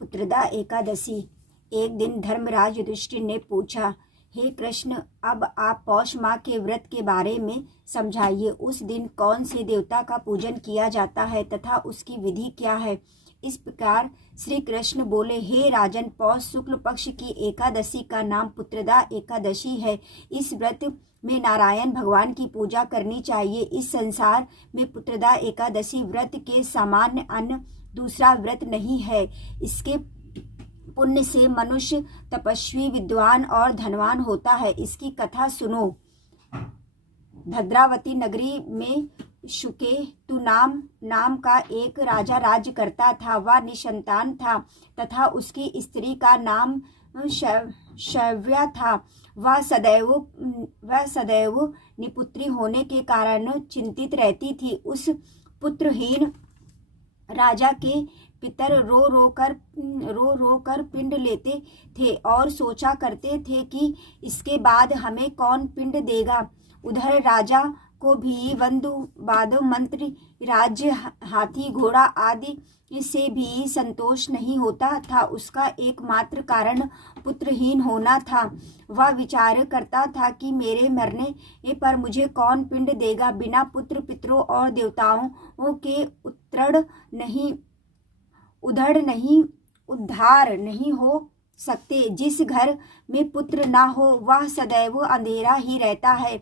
पुत्रदा एकादशी। एक दिन धर्मराज युधिष्ठिर ने पूछा, हे कृष्ण, अब आप पौष माह के व्रत के बारे में समझाइए। उस दिन कौन से देवता का पूजन किया जाता है तथा उसकी विधि क्या है। इस प्रकार श्री कृष्ण बोले, हे राजन, पौष शुक्ल पक्ष की एकादशी का नाम पुत्रदा एकादशी है। इस व्रत में नारायण भगवान की पूजा करनी चाहिए। इस संसार में पुत्रदा एकादशी व्रत के सामान्य अन्य दूसरा व्रत नहीं है। इसके पुण्य से मनुष्य तपस्वी, विद्वान और धनवान होता है। इसकी कथा सुनो। भद्रावती नगरी में शुकेतु नाम का एक राजा राज्य करता था। वह निसंतान था तथा उसकी स्त्री का नाम शैव्या था। वह सदैव निपुत्री होने के कारण चिंतित रहती थी। उस पुत्रहीन राजा के पितर रो रो कर पिंड लेते थे और सोचा करते थे कि इसके बाद हमें कौन पिंड देगा। उधर राजा को भी बंधु बाधव मंत्री, राज्य, हाथी, घोड़ा आदि से भी संतोष नहीं होता था। उसका एकमात्र कारण पुत्रहीन होना था। वह विचार करता था कि मेरे मरने पर मुझे कौन पिंड देगा। बिना पुत्र पितरों और देवताओं के उद्धार नहीं हो सकते। जिस घर में पुत्र ना हो वह सदैव अंधेरा ही रहता है।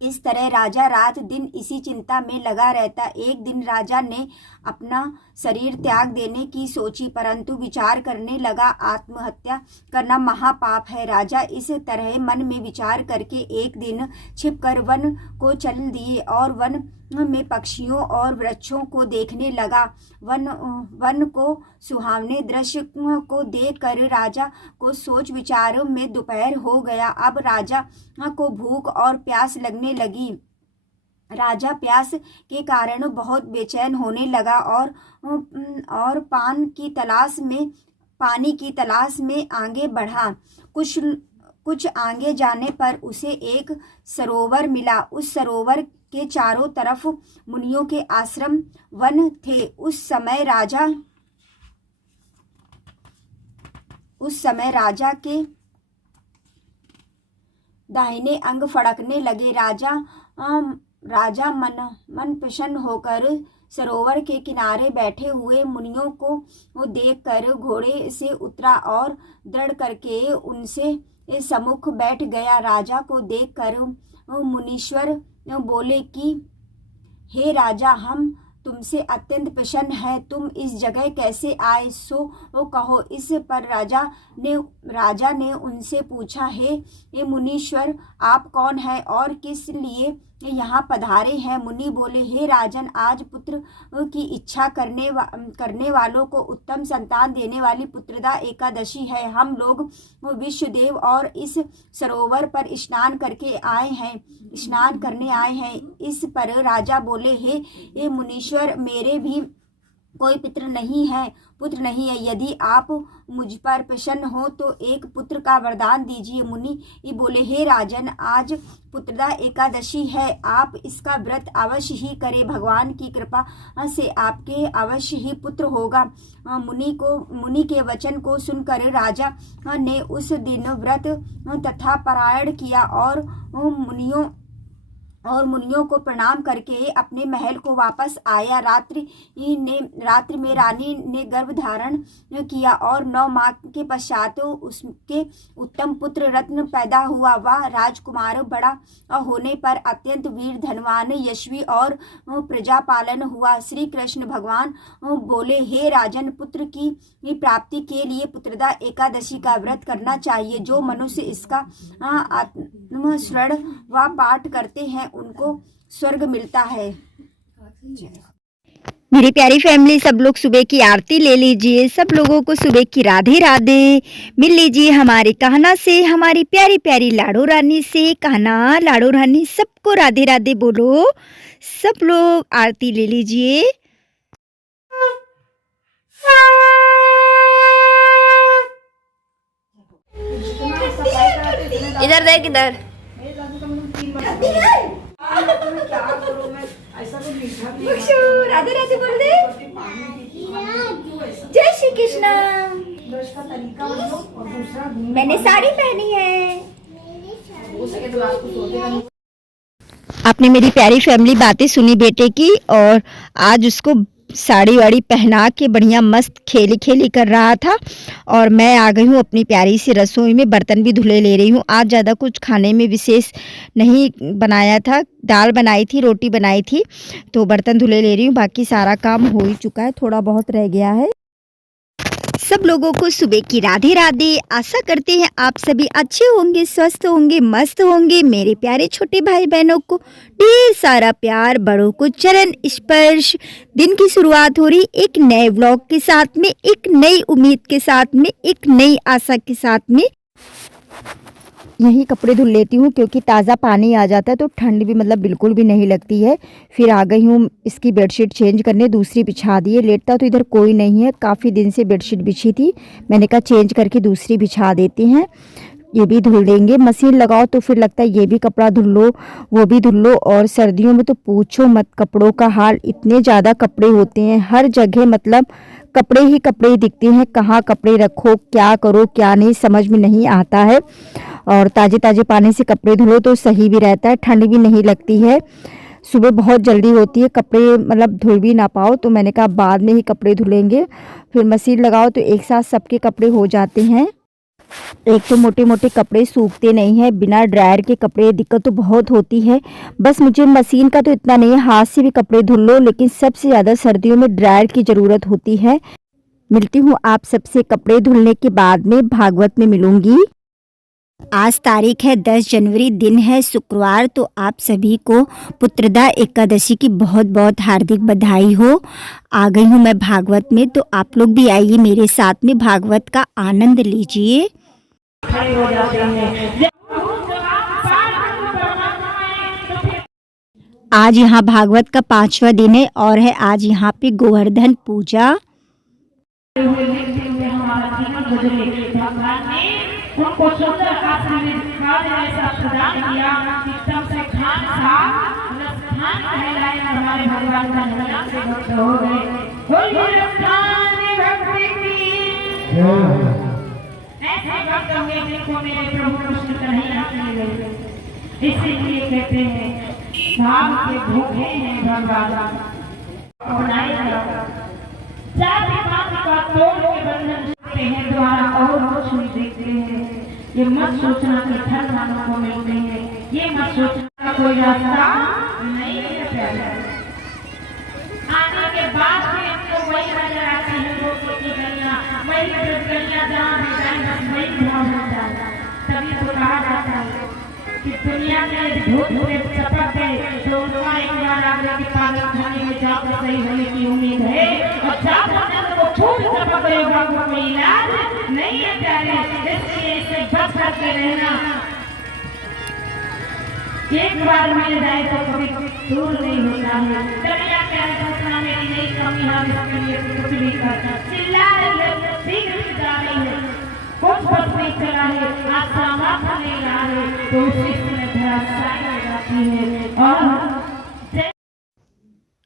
इस तरह राजा रात दिन इसी चिंता में लगा रहता। एक दिन राजा ने अपना शरीर त्याग देने की सोची, परंतु विचार करने लगा, आत्महत्या करना महापाप है। राजा इस तरह मन में विचार करके एक दिन छिपकर वन को चल दिए और वन में पक्षियों और वृक्षों को देखने लगा। वन को सुहावने दृश्य को देखकर राजा को सोच विचार में दोपहर हो गया। अब राजा को भूख और प्यास लगने लगी। राजा प्यास के कारण बहुत बेचैन होने लगा और पानी की तलाश में आगे बढ़ा। कुछ आगे जाने पर उसे एक सरोवर मिला। उस सरोवर के चारों तरफ मुनियों के आश्रम वन थे। उस समय राजा के दाहिने अंग फड़कने लगे। राजा मन प्रसन्न होकर सरोवर के किनारे बैठे हुए मुनियों को देखकर घोड़े से उतरा और दृढ़ करके उनसे सम्मुख बैठ गया। राजा को देखकर मुनीश्वर बोले कि हे राजा, हम तुमसे अत्यंत प्रसन्न है। तुम इस जगह कैसे आए, सो कहो। इस पर राजा ने उनसे पूछा, हे मुनीश्वर, आप कौन हैं और किस लिए यहाँ पधारे हैं। मुनि बोले, हे राजन, आज पुत्र की इच्छा करने वालों को उत्तम संतान देने वाली पुत्रदा एकादशी है। हम लोग विश्वदेव और इस सरोवर पर स्नान करने आए हैं। इस पर राजा बोले, हे मुनीश्वर, मेरे भी कोई पुत्र नहीं है। यदि आप मुझ पर प्रसन्न हो तो एक पुत्र का वरदान दीजिए। मुनि बोले, हे राजन, आज पुत्रदा एकादशी है। आप इसका व्रत अवश्य ही करें। भगवान की कृपा से आपके अवश्य ही पुत्र होगा। मुनि के वचन को सुनकर राजा ने उस दिन व्रत तथा पारायण किया और मुनियों को प्रणाम करके अपने महल को वापस आया। रात्रि में रानी ने गर्भ धारण किया और 9 माह के पश्चात उसके उत्तम पुत्र रत्न पैदा हुआ। वह राजकुमार बड़ा होने पर अत्यंत वीर, धनवान, यशस्वी और प्रजापालन हुआ। श्री कृष्ण भगवान बोले, हे राजन, पुत्र की प्राप्ति के लिए पुत्रदा एकादशी का व्रत करना चाहिए। जो मनुष्य इसका आत्मस्मरण व पाठ करते हैं उनको स्वर्ग मिलता है। मेरी प्यारी फैमिली, सब लोग सुबह की आरती ले लीजिए। सब लोगों को सुबह की राधे राधे। मिल लीजिए हमारे कहना से, हमारी प्यारी प्यारी लाडो रानी से। कहना लाडो रानी सबको राधे राधे बोलो। सब लोग आरती ले लीजिए। इधर देख, इधर। राधे राधे बोल दे। जय श्री कृष्णा। मैंने साड़ी पहनी है। आपने मेरी प्यारी फैमिली बातें सुनी बेटे की, और आज उसको साड़ी वाड़ी पहना के बढ़िया मस्त खेली खेली कर रहा था। और मैं आ गई हूँ अपनी प्यारी सी रसोई में, बर्तन भी धुले ले रही हूँ। आज ज़्यादा कुछ खाने में विशेष नहीं बनाया था, दाल बनाई थी, रोटी बनाई थी, तो बर्तन धुले ले रही हूँ। बाकी सारा काम हो ही चुका है, थोड़ा बहुत रह गया है। सब लोगों को सुबह की राधे राधे। आशा करते हैं आप सभी अच्छे होंगे, स्वस्थ होंगे, मस्त होंगे। मेरे प्यारे छोटे भाई बहनों को ढेर सारा प्यार, बड़ों को चरण स्पर्श। दिन की शुरुआत हो रही एक नए व्लॉग के साथ में, एक नई उम्मीद के साथ में, एक नई आशा के साथ में। यही कपड़े धुल लेती हूँ क्योंकि ताज़ा पानी आ जाता है तो ठंड भी मतलब बिल्कुल भी नहीं लगती है। फिर आ गई हूँ इसकी बेडशीट चेंज करने, दूसरी बिछा दी है। लेटता तो इधर कोई नहीं है, काफ़ी दिन से बेडशीट बिछी थी, मैंने कहा चेंज करके दूसरी बिछा देती हैं। ये भी धुल देंगे, मशीन लगाओ तो फिर लगता है ये भी कपड़ा धुल लो, वो भी धुल लो। और सर्दियों में तो पूछो मत कपड़ों का हाल, इतने ज़्यादा कपड़े होते हैं हर जगह, मतलब कपड़े ही कपड़े दिखते हैं। कहाँ कपड़े रखो, क्या करो क्या नहीं, समझ में नहीं आता है। और ताज़े ताज़े पानी से कपड़े धुलो तो सही भी रहता है, ठंड भी नहीं लगती है। सुबह बहुत जल्दी होती है, कपड़े मतलब धुल भी ना पाओ, तो मैंने कहा बाद में ही कपड़े धुलेंगे। फिर मशीन लगाओ तो एक साथ सबके कपड़े हो जाते हैं। एक तो मोटे मोटे कपड़े सूखते नहीं हैं, बिना ड्रायर के कपड़े दिक्कत तो बहुत होती है। बस मुझे मशीन का तो इतना नहीं है, हाथ से भी कपड़े धुल लो, लेकिन सबसे ज़्यादा सर्दियों में ड्रायर की ज़रूरत होती है। मिलती हूँ आप सबसे कपड़े धुलने के बाद में, भागवत में मिलूंगी। आज तारीख है 10 जनवरी, दिन है शुक्रवार। तो आप सभी को पुत्रदा एकादशी की बहुत बहुत हार्दिक बधाई हो। आ गई हूँ मैं भागवत में, तो आप लोग भी आइए मेरे साथ में, भागवत का आनंद लीजिए। आज यहाँ भागवत का 5वां दिन है और है आज यहाँ पे गोवर्धन पूजा। उनको सुंदर आशीर्वाद ऐसा प्रदान किया कि तब से खान साहब स्थान कहलाए, हमारे भगवान का नाम से भक्त हो गए। भक्ति की ऐसे भक्त हुए जिनको मेरे प्रभु कृष्ण कन्हैया मिल गए। इसीलिए कहते हैं भाव के भूखे हैं भगवान अपनाए, जाति पाति का तोड़ के बंधन हैं द्वारा और कुछ नहीं देखते हैं। ये मत सोचना कि धन वालों को मिलते हैं, ये मत सोचना कोई रास्ता नहीं है प्यारे। आने के बाद भी हमको वही नजर आती है, लोगों की गलियां, वही गलियां जहाँ भी जाए बस वही ध्यान हो जाता। तभी तो कहा जाता है कि दुनिया में भूत प्रेत चपक गए तो उनका एक बार आगे की पागल खाने में जाकर सही होने की उम्मीद है, और कोई इलाज नहीं है प्यारे। इसलिए इसे बच करके रहना, एक बार मिल जाए तो कभी दूर नहीं होता है। कमियां क्या सोचना मेरी नई कमी है, इसके लिए कुछ भी करता चिल्ला रही है, सीख जा रही है, कुछ बस नहीं चला है, आज सामना नहीं रहा है तो उसी से धराशायी हो जाती है। और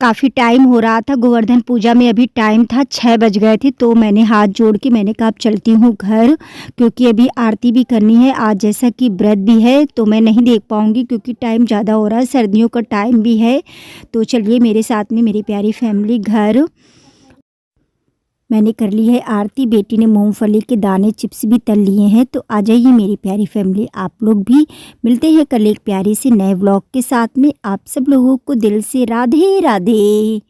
काफ़ी टाइम हो रहा था, गोवर्धन पूजा में अभी टाइम था 6 बज गए थे, तो मैंने हाथ जोड़ के मैंने कहा अब चलती हूँ घर, क्योंकि अभी आरती भी करनी है। आज जैसा कि व्रत भी है तो मैं नहीं देख पाऊँगी क्योंकि टाइम ज़्यादा हो रहा है, सर्दियों का टाइम भी है। तो चलिए मेरे साथ में मेरी प्यारी फैमिली घर। मैंने कर ली है आरती, बेटी ने मूंगफली के दाने चिप्स भी तल लिए हैं। तो आ जाइए मेरी प्यारी फैमिली, आप लोग भी। मिलते हैं कल एक प्यारी से नए व्लॉग के साथ में। आप सब लोगों को दिल से राधे राधे।